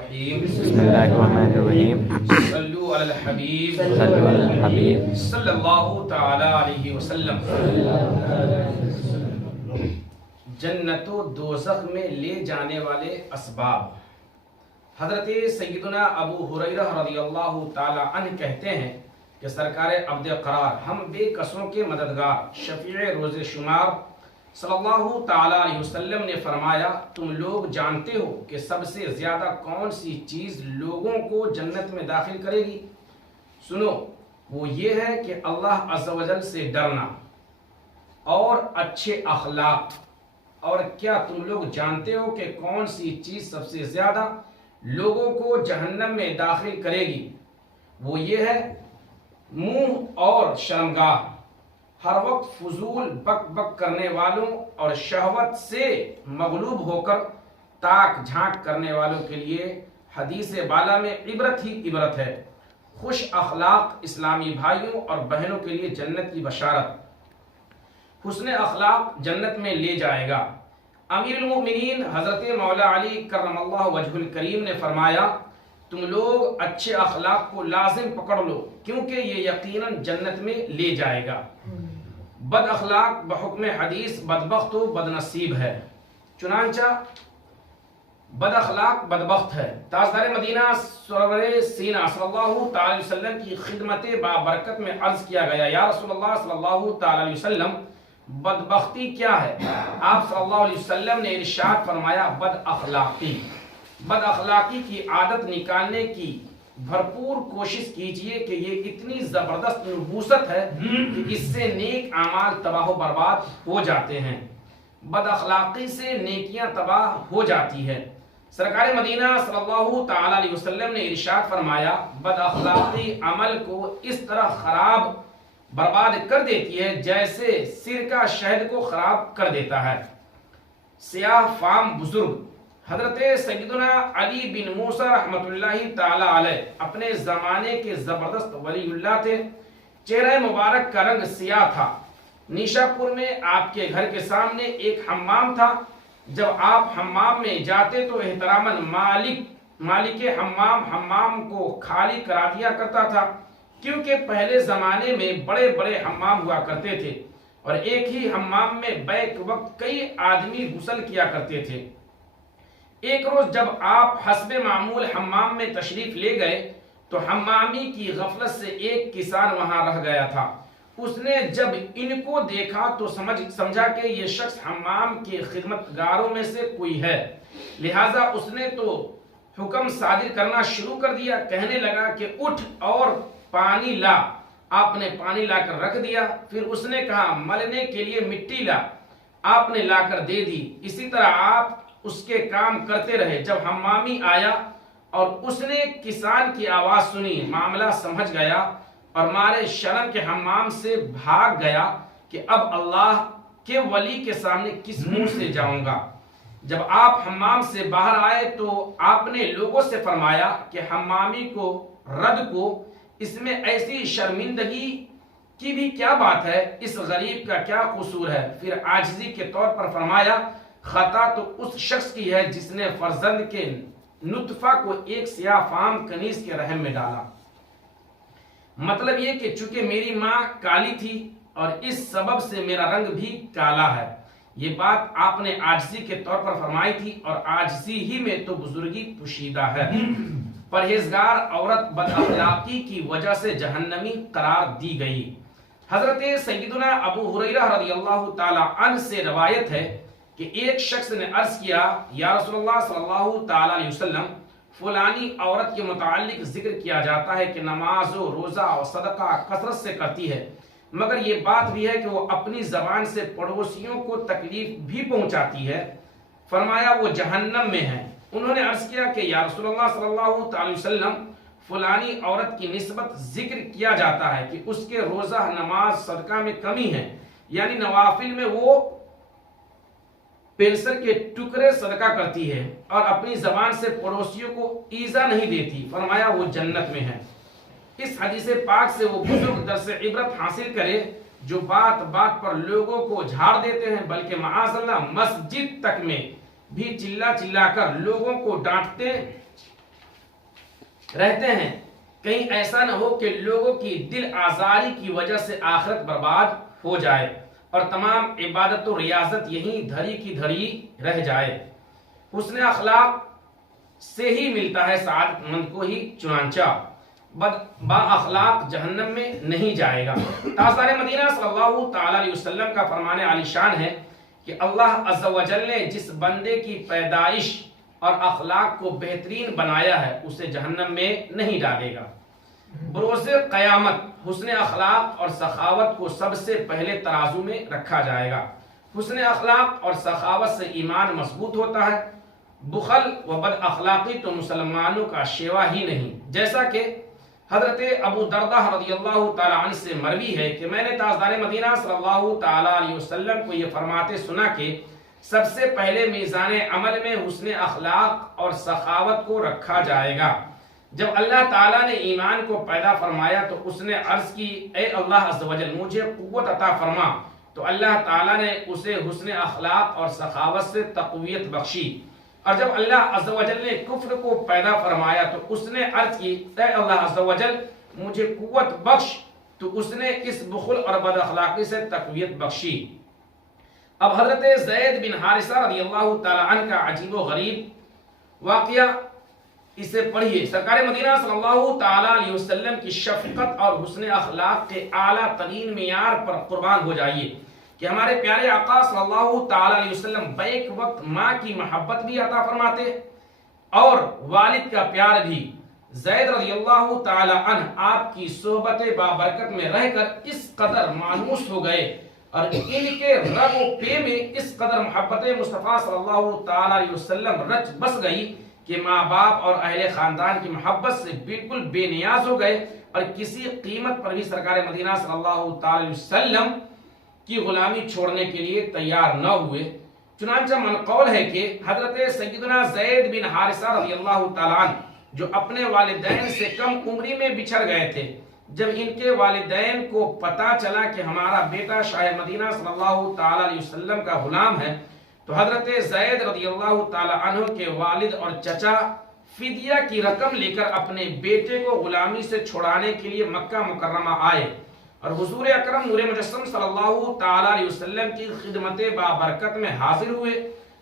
الرحیم بسم اللہ الرحمن الرحیم صلو علی الحبیب صلو علی الحبیب صلی اللہ تعالی علیہ وسلم۔ جنت و دوزخ میں لے جانے والے اسباب۔ حضرت سیدنا ابو ہریرہ رضی اللہ تعالی عنہ کہتے ہیں کہ سرکار عبد قرار ہم بے کسوں کے مددگار شفیع روز شمار صلی اللہ تعالی علیہ وسلم نے فرمایا، تم لوگ جانتے ہو کہ سب سے زیادہ کون سی چیز لوگوں کو جنت میں داخل کرے گی؟ سنو، وہ یہ ہے کہ اللہ عز و جل سے ڈرنا اور اچھے اخلاق۔ اور کیا تم لوگ جانتے ہو کہ کون سی چیز سب سے زیادہ لوگوں کو جہنم میں داخل کرے گی؟ وہ یہ ہے منہ اور شرمگاہ، ہر وقت فضول بک بک کرنے والوں اور شہوت سے مغلوب ہو کر تاک جھانک کرنے والوں کے لیے حدیث بالا میں عبرت ہی عبرت ہے۔ خوش اخلاق اسلامی بھائیوں اور بہنوں کے لیے جنت کی بشارت۔ حسن اخلاق جنت میں لے جائے گا۔ امیر المؤمنین حضرت مولا علی کرم اللہ وجہ الکریم نے فرمایا، تم لوگ اچھے اخلاق کو لازم پکڑ لو کیونکہ یہ یقیناً جنت میں لے جائے گا۔ بد اخلاق بحکم حدیث بدبخت و بد نصیب ہے، چنانچہ بد اخلاق بدبخت ہے۔ تاجدار مدینہ سرور سینہ صلی اللہ تعالی علیہ وسلم کی خدمت بابرکت میں عرض کیا گیا، یا رسول اللہ صلی اللہ تعالی علیہ وسلم بدبختی کیا ہے؟ آپ صلی اللہ علیہ وسلم نے ارشاد فرمایا، بد اخلاقی۔ بد اخلاقی کی عادت نکالنے کی بھرپور کوشش کیجئے کہ یہ اتنی زبردست نحوست ہے کہ اس سے نیک اعمال تباہ و برباد ہو جاتے ہیں۔ بد اخلاقی سے نیکیاں تباہ ہو جاتی ہے۔ سرکار مدینہ صلی اللہ تعالی علیہ وسلم نے ارشاد فرمایا، بد اخلاقی عمل کو اس طرح خراب برباد کر دیتی ہے جیسے سرکہ شہد کو خراب کر دیتا ہے۔ سیاہ فام بزرگ حضرت سیدنا علی بن موسیٰ رحمۃ اللہ تعالی علیہ اپنے زمانے کے زبردست ولی اللہ تھے۔ چہرہ مبارک کا رنگ سیاہ تھا۔ نیشا پور میں آپ کے گھر کے سامنے ایک حمام تھا۔ جب آپ حمام میں جاتے تو احتراماً مالک حمام کو خالی کرا دیا کرتا تھا، کیونکہ پہلے زمانے میں بڑے بڑے حمام ہوا کرتے تھے اور ایک ہی حمام میں بیک وقت کئی آدمی غسل کیا کرتے تھے۔ ایک روز جب آپ حسب معمول حمام میں تشریف لے گئے تو حمامی کی غفلت سے ایک کسان وہاں رہ گیا تھا۔ اس نے جب ان کو دیکھا تو سمجھا کہ یہ شخص حمام کے خدمتگاروں میں سے کوئی ہے، لہٰذا اس نے تو حکم صادر کرنا شروع کر دیا۔ کہنے لگا کہ اٹھ اور پانی لا۔ آپ نے پانی لا کر رکھ دیا۔ پھر اس نے کہا ملنے کے لیے مٹی لا۔ آپ نے لا کر دے دی۔ اسی طرح آپ اس کے کام کرتے رہے۔ جب حمامی آیا اور اس نے کسان کی آواز سنی، معاملہ سمجھ گیا اور مارے شرم کے حمام سے بھاگ گیا کہ اب اللہ کے ولی کے سامنے کس منہ سے جاؤں گا۔ جب آپ حمام سے باہر آئے تو آپ نے لوگوں سے فرمایا کہ حمامی کو رد کو، اس میں ایسی شرمندگی کی بھی کیا بات ہے؟ اس غریب کا کیا قصور ہے؟ پھر عاجزی کے طور پر فرمایا، خطا تو اس شخص کی ہے جس نے فرزند کے نطفہ کو ایک سیاہ فام کنیز کے رحم میں ڈالا۔ مطلب یہ کہ چونکہ میری ماں کالی تھی اور اس سبب سے میرا رنگ بھی کالا ہے۔ یہ بات آپ نے عاجزی کے طور پر فرمائی تھی اور عاجزی ہی میں تو بزرگی پوشیدہ ہے۔ پرہیزگار عورت بد اخلاقی کی وجہ سے جہنمی قرار دی گئی۔ حضرت سیدنا ابو ہریرہ رضی اللہ تعالی عنہ سے روایت ہے کہ ایک شخص نے عرض کیا، یا رسول اللہ صلی اللہ تعالی علیہ وسلم، فلانی عورت کے متعلق ذکر کیا جاتا ہے کہ نماز و روزہ و صدقہ کثرت سے کرتی ہے، مگر یہ بات بھی ہے کہ وہ اپنی زبان سے پڑوسیوں کو تکلیف بھی پہنچاتی ہے۔ فرمایا وہ جہنم میں ہے۔ انہوں نے عرض کیا کہ یا رسول اللہ صلی اللہ تعالی وسلم، فلانی عورت کی نسبت ذکر کیا جاتا ہے کہ اس کے روزہ نماز صدقہ میں کمی ہے، یعنی نوافل میں وہ پینسر کے ٹکڑے صدقہ کرتی ہے اور اپنی زبان سے پڑوسیوں کو ایذا نہیں دیتی۔ فرمایا وہ جنت میں ہے۔ اس حدیث پاک سے وہ بزرگ درس عبرت حاصل کرے جو بات بات پر لوگوں کو جھاڑ دیتے ہیں، بلکہ معاذ اللہ مسجد تک میں بھی چلا چلا کر لوگوں کو ڈانٹتے رہتے ہیں، کہیں ایسا نہ ہو کہ لوگوں کی دل آزاری کی وجہ سے آخرت برباد ہو جائے اور تمام عبادت و ریاضت یہیں دھری کی دھری رہ جائے۔ حسن اخلاق سے ہی ملتا ہے سعادت مند کو ہی، چنانچہ با اخلاق جہنم میں نہیں جائے گا۔ تاجدار مدینہ صلی اللہ تعالی علیہ وسلم کا فرمان عالی شان ہے کہ اللہ عز و جل نے جس بندے کی پیدائش اور اخلاق کو بہترین بنایا ہے اسے جہنم میں نہیں ڈالے گا۔ بروز قیامت حسن اخلاق اور سخاوت کو سب سے پہلے ترازو میں رکھا جائے گا۔ حسن اخلاق اور سخاوت سے ایمان مضبوط ہوتا ہے، بخل و بد اخلاقی تو مسلمانوں کا شیوا ہی نہیں۔ جیسا کہ حضرت ابو دردہ رضی اللہ تعالی عنہ سے مروی ہے کہ میں نے تاجدار مدینہ صلی اللہ تعالی علیہ وسلم کو یہ فرماتے سنا کہ سب سے پہلے میزان عمل میں حسن اخلاق اور سخاوت کو رکھا جائے گا۔ جب اللہ تعالیٰ نے ایمان کو پیدا فرمایا تو اس نے عرض کی، اے اللہ عز و جل مجھے قوت عطا فرما، تو اللہ تعالیٰ نے اسے حسن اخلاق اور سخاوت سے تقویت بخشی۔ اور جب اللہ عز و جل نے کفر کو پیدا فرمایا تو اس نے عرض کی، اے اللہ عز و جل مجھے قوت بخش، تو اس نے اس بخل اور بد اخلاقی سے تقویت بخشی۔ اب حضرت زید بن حارثہ رضی اللہ تعالی عنہ کا عجیب و غریب واقعہ اسے پڑھیے۔ سرکار مدینہ صلی اللہ تعالی علیہ وسلم کی شفقت اور حسن اخلاق کے اعلیٰ ترین معیار پر قربان ہو جائیے کہ ہمارے پیارے آقا صلی اللہ تعالی علیہ وسلم بیک وقت ماں کی محبت بھی عطا فرماتے اور والد کا پیار بھی۔ زید رضی اللہ تعالی عنہ آپ کی صحبت بابرکت میں رہ کر اس قدر مانوس ہو گئے اور ان کے رگ و پے میں اس قدر محبت مصطفیٰ صلی اللہ تعالی علیہ وسلم رچ بس گئی کہ ماں باپ اور اہل خاندان کی محبت سے بالکل بے نیاز ہو گئے اور کسی قیمت پر بھی سرکار مدینہ صلی اللہ تعالی علیہ وسلم کی غلامی چھوڑنے کے لیے تیار نہ ہوئے۔ چنانچہ منقول ہے کہ حضرت سیدنا زید بن حارثہ رضی اللہ تعالی عنہ جو اپنے والدین سے کم عمری میں بچھڑ گئے تھے، جب ان کے والدین کو پتا چلا کہ ہمارا بیٹا شاہ مدینہ صلی اللہ تعالی علیہ وسلم کا غلام ہے، تو حضرت زید رضی اللہ تعالی عنہ کے والد اور چچا فدیہ کی رقم لے کر اپنے بیٹے کو غلامی سے چھڑانے کے لیے مکہ مکرمہ آئے اور حضور اکرم نور مجسم صلی اللہ تعالی علیہ وسلم کی خدمت بابرکت میں حاضر ہوئے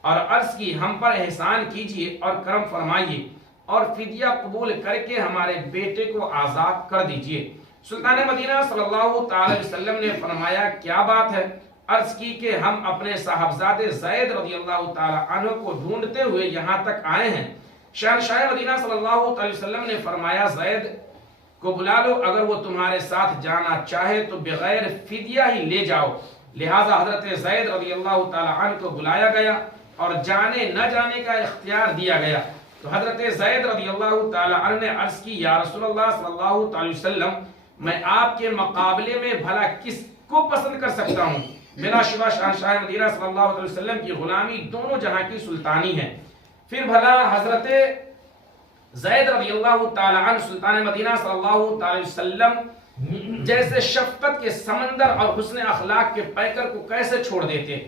اور عرض کی، ہم پر احسان کیجیے اور کرم فرمائیے اور فدیہ قبول کر کے ہمارے بیٹے کو آزاد کر دیجیے۔ سلطان مدینہ صلی اللہ تعالی علیہ وسلم نے فرمایا، کیا بات ہے؟ عرض کی کہ ہم اپنے صاحبزادے زید رضی اللہ تعالی عنہ کو ڈھونڈتے ہوئے یہاں تک آئے ہیں۔ شہنشاہ مدینہ صلی اللہ تعالی وسلم نے فرمایا، زید کو بلا لو، اگر وہ تمہارے ساتھ جانا چاہے تو بغیر فدیہ ہی لے جاؤ۔ لہٰذا حضرت زید رضی اللہ تعالی عنہ کو بلایا گیا اور جانے نہ جانے کا اختیار دیا گیا۔ تو حضرت زید رضی اللہ تعالی عنہ نے عرض کی، یا رسول اللہ صلی اللہ تعالی وسلم، میں آپ کے مقابلے میں بھلا کس کو پسند کر سکتا ہوں؟ بلا شبہ شاہ مدینہ صلی اللہ علیہ وسلم کی غلامی دونوں جہاں کی سلطانی ہے۔ پھر بھلا حضرت زید رضی اللہ تعالی عنہ سلطان مدینہ صلی اللہ تعالی وسلم جیسے شفقت کے سمندر اور حسن اخلاق کے پیکر کو کیسے چھوڑ دیتے؟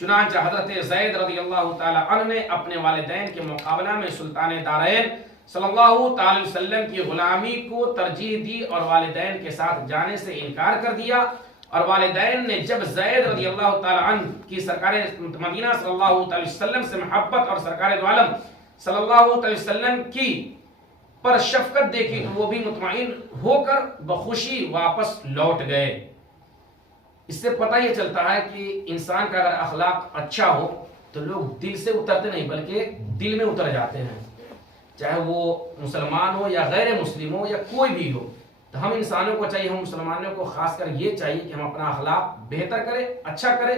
چنانچہ حضرت زید رضی اللہ تعالی عنہ نے اپنے والدین کے مقابلہ میں سلطان دارین صلی اللہ تعالی وسلم کی غلامی کو ترجیح دی اور والدین کے ساتھ جانے سے انکار کر دیا۔ اور والدین نے جب زید رضی اللہ تعالی عنہ کی سرکار مدینہ صلی اللہ تعالی وسلم سے محبت اور سرکار دو عالم صلی اللہ تعالی وسلم کی پر شفقت دیکھی تو وہ بھی مطمئن ہو کر بخوشی واپس لوٹ گئے۔ اس سے پتہ یہ چلتا ہے کہ انسان کا اگر اخلاق اچھا ہو تو لوگ دل سے اترتے نہیں بلکہ دل میں اتر جاتے ہیں، چاہے وہ مسلمان ہو یا غیر مسلم ہو یا کوئی بھی ہو۔ تو ہم انسانوں کو چاہیے، ہم مسلمانوں کو خاص کر یہ چاہیے کہ ہم اپنا اخلاق بہتر کریں، اچھا کریں،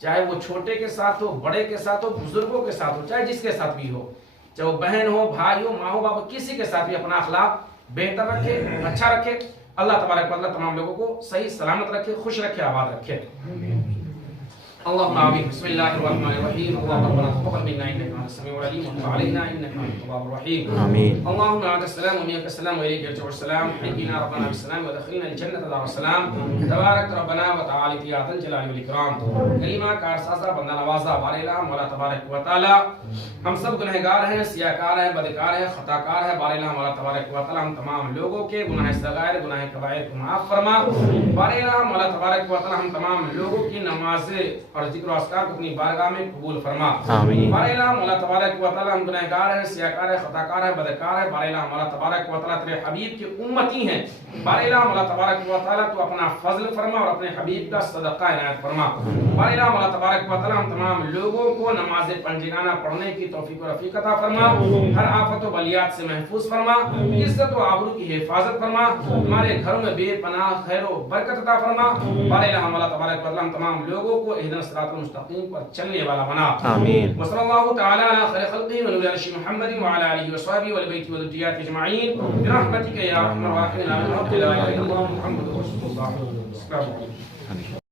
چاہے وہ چھوٹے کے ساتھ ہو، بڑے کے ساتھ ہو، بزرگوں کے ساتھ ہو، چاہے جس کے ساتھ بھی ہو، چاہے وہ بہن ہو، بھائی ہو، ماں ہو، باپ، کسی کے ساتھ بھی اپنا اخلاق بہتر رکھے، اچھا رکھے۔ اللہ تبارک و تعالیٰ تمام لوگوں کو صحیح سلامت رکھے، خوش رکھے، آباد رکھے۔ اللهم آمين۔ بسم الله الرحمن الرحيم۔ اللهم ربنا تقبل منا انك انت السميع العليم عليم وتب علينا إنك أنت التواب الرحيم. آمين. اللهم أنت السلام ومنك السلام وإليك يرجع السلام. حينا ربنا بالسلام ودخلنا الجنة دار السلام. تبارك ربنا وتعالى يا ذا الجلال والإكرام. کلمہ کار سازا بندہ نوازا بارے اللہ مولا تبارک و تعالی ہم سب گنہگار ہیں، سیاہکار ہیں، بدکار ہیں، خطاکار ہیں. بارے اللہ مولا تبارک و تعالی ہم تمام لوگوں کے گناہ صغائر گناہ کبائر کو معاف فرما. بارے اللہ مولا تبارک و تعالی ہم تمام لوگوں کی نمازیں اور ذکر و اذکار کو اپنی بارگاہ میں قبول فرما. آمین. بارے اللہ مولا تبارک و تعالی ہم گنہگار ہیں، سیاہکار ہیں، خطاکار ہیں، بدکار ہیں. بارے اللہ مولا تبارک و تعالی تیرے حبیب کی امتی ہیں. بارے اللہ مولا تبارک و تعالی تو اپنا فضل فرما اور اپنے حبیب کا صدقہ عنایت فرما. بارے اللہ مولا تبارک و تعالی ہم تمام لوگوں کو نماز پنجگانہ پڑھنے کی توفیق و رفیق عطا فرما. ہر آفت و بلیات سے محفوظ فرما. عزت و آبرو کی حفاظت فرما. ہمارے گھروں میں بے پناہ خیر و برکت عطا فرما. بارے اللہ مولا تبارک و تعالی ہم تمام لوگوں کو اہدنا الصراط المستقیم پر چلنے والا بنا. آمین. وصلی اللہ تعالی علی خیر خلقہ ونور عرش محمد وعلی آلہ وصحبہ والبیت والذریات اجمعین برحمتک یا ارحم الراحمین. محمد رسول اللہ. السلام علیکم.